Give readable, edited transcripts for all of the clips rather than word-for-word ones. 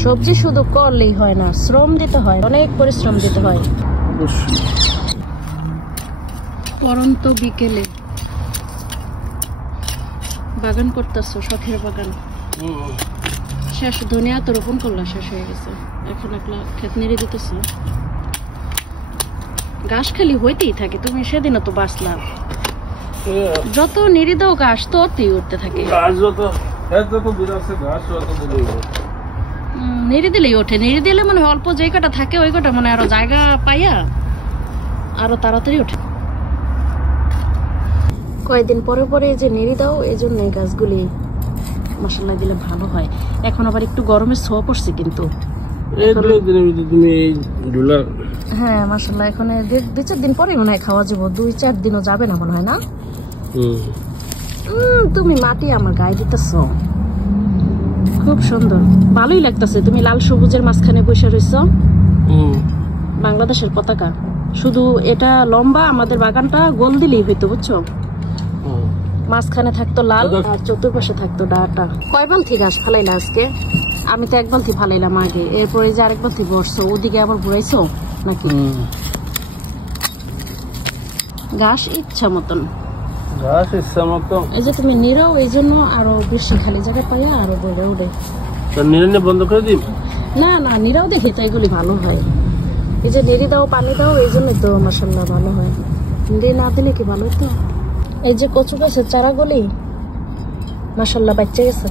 সবজি শুধু করলেই হয় না, শ্রম দিতে হয়, অনেক পরিশ্রম দিতে হয়। পরন্ত বিকেলে বাগান করতেছো, শখের বাগান। শেষ, ধনিয়া তো রোপণ করলা, শেষ হয়ে গেছে। এখন একলা ক্ষেত নেড়ে দিতেছে। ঘাস খালি হইতেই থাকে, তুমি সেদিনও তো বাঁচলা। যত নেড়ে দাও ঘাস ততই উঠতে থাকে। নেড়ে দিলেই ওঠে, নেড়ে দিলে মানে অল্প যে কটা থাকে ওই কটা মানে আরো জায়গা পাইয়া আরো তাড়াতাড়ি ওঠে। কয়েকদিন পরে পরে যে নেড়ে দাও, এই জন্য এই গাছগুলি মাশাআল্লাহ দিলে ভালো হয়। এখন আবার একটু গরমের ছোঁয়া পড়ছে কিন্তু। হ্যাঁ মাশাআল্লাহ, এখন 2-4 দিন পরে মনে হয় খাওয়া যাবো। 2-4 দিনও যাবে না মনে হয় না। তুমি মাটি আমার গায়ে দিতেছ, খুব সুন্দর, ভালোই লাগতেছে। তুমি লাল সবুজের মাঝখানে বসে রয়েছ, বাংলাদেশের পতাকা। শুধু এটা লম্বা, আমাদের বাগানটা গোল দিলেই হইতো, বুঝছো। মাঝখানে থাকতো লাল আর চতুর্পাশে থাকতো ডাটা। কয় বালতি ঘাস ফালাইলা আজকে? আমি তো 1 বালতি ফালাইলাম আগে, এরপরে যে আরেক বালতি বসছো, ওদিকে আবার ঘুরাইছো নাকি? ঘাস ইচ্ছা মতন, এই যে তুমি নিরাও, এই জন্য আরো বেশি খালি জায়গা পাইয়া আরো বেড়ে উঠে। বন্ধ করে দিই না না, নিরাও দেখি তো এগুলি ভালো হয়। এই যে নেড়ে দাও, পানি দাও, এই জন্যই তো মাশাআল্লাহ ভালো হয়। নেড়ে না দিলে কি ভালো হতো? এই যে কচু গাছের চারাগুলি মাশাআল্লাহ বাচ্চা গেছে।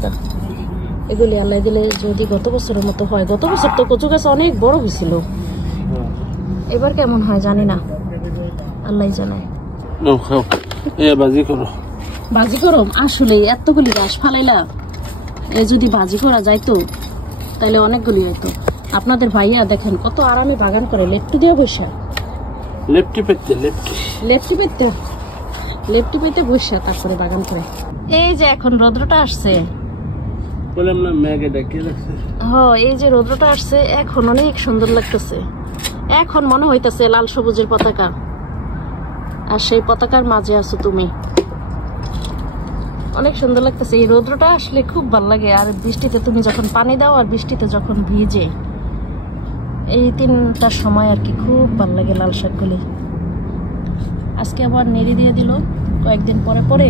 এগুলি আল্লাহ দিলে যদি গত বছরের মতো হয়। গত বছর তো কচু গাছ অনেক বড় হয়েছিল, এবার কেমন হয় জানি না, আল্লাহ জানায়। বাজি করো আসলে, এতগুলি ঘাস ফালাইলা, এই যদি বাজি করা যাইতো তাহলে অনেকগুলি হইতো। আপনাদের ভাইয়া দেখেন কত আরামে বাগান করে, লেপটি দিয়ে বসে, লেপটি পেতে বসে তারপরে বাগান করে। এই যে এখন রৌদ্রটা আসছে, এই যে রৌদ্রটা আসছে এখন অনেক সুন্দর লাগতেছে। এখন মনে হইতেছে লাল সবুজের পতাকা, আর সেই পতাকার মাঝে আছো তুমি। অনেক সুন্দর লাগতেছে, এই রৌদ্রটা আসলে খুব ভালো লাগে। আর বৃষ্টিতে তুমি যখন পানি দাও আর বৃষ্টিতে যখন ভিজে, এই 3টার সময় আর কি খুব ভালো লাগে লাল শাকগুলি। আজকে আবার নেড়ে দিয়ে দিল, কয়েকদিন পরে পরে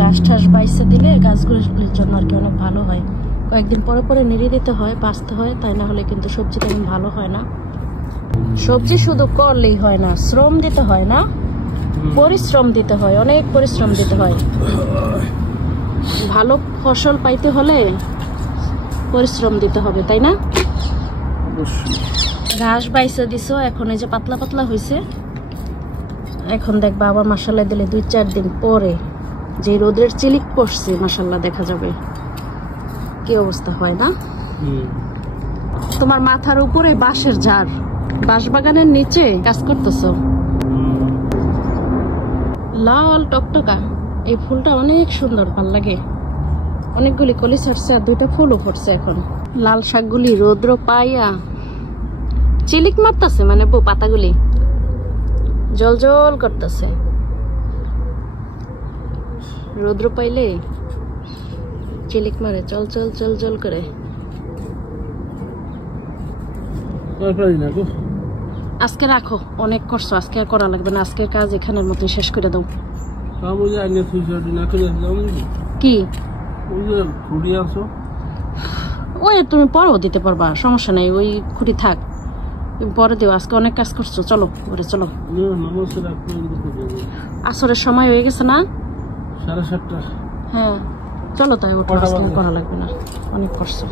ঘাস ঠাস বাইসে দিলে গাছগুলির জন্য আর কি অনেক ভালো হয়। কয়েকদিন পরে পরে নেড়ে দিতে হয়, বাঁচতে হয়, তাই না হলে কিন্তু সবজি তেমন ভালো হয় না। সবজি শুধু করলেই হয় না, শ্রম দিতে হয় না, পরিশ্রম দিতে হয়, অনেক পরিশ্রম দিতে হয়। ভালো ফসল পাইতে হলে পরিশ্রম দিতে হবে, তাই না? ঘাস বাইসে দিছো, এখন এই যে পাতলা পাতলা হয়েছে। এখন দেখবা আবার মাশাআল্লাহ দিলে 2-4 দিন পরে যে রোদের চিলিক পড়ছে, মাশাআল্লাহ দেখা যাবে কি অবস্থা হয় না। তোমার মাথার উপরে বাঁশের ঝাড়, বাঁশ বাগানের নিচে কাজ করতেছো। লাল টকটকা এই ফুলটা অনেক সুন্দর, ভাল লাগে। অনেকগুলি কলি ছাড়ছে আর 2টা ফুলও ফুটছে। এখন লাল শাকগুলি রৌদ্র পাইয়া চিলিক মারতেছে, মানে পাতাগুলি জল জল করতেছে। রৌদ্র পাইলে চিলিক মারে, চল চল চল চল করে। আজকে রাখো, অনেক করছো, আজকে আর করা লাগবে না। আজকের কাজ এখানের মতো শেষ করে দাও। কি ওই তুমি পরেও দিতে পারবা, সমস্যা নেই, ওই খুঁটি থাক, তুমি পরে দিও। আজকে অনেক কাজ করছো, চলো ঘরে চলো। আসরের সময় হয়ে গেছে না, 7:30। হ্যাঁ চলো, তাই ওঠো, আজকে করা লাগবে না, অনেক করছো।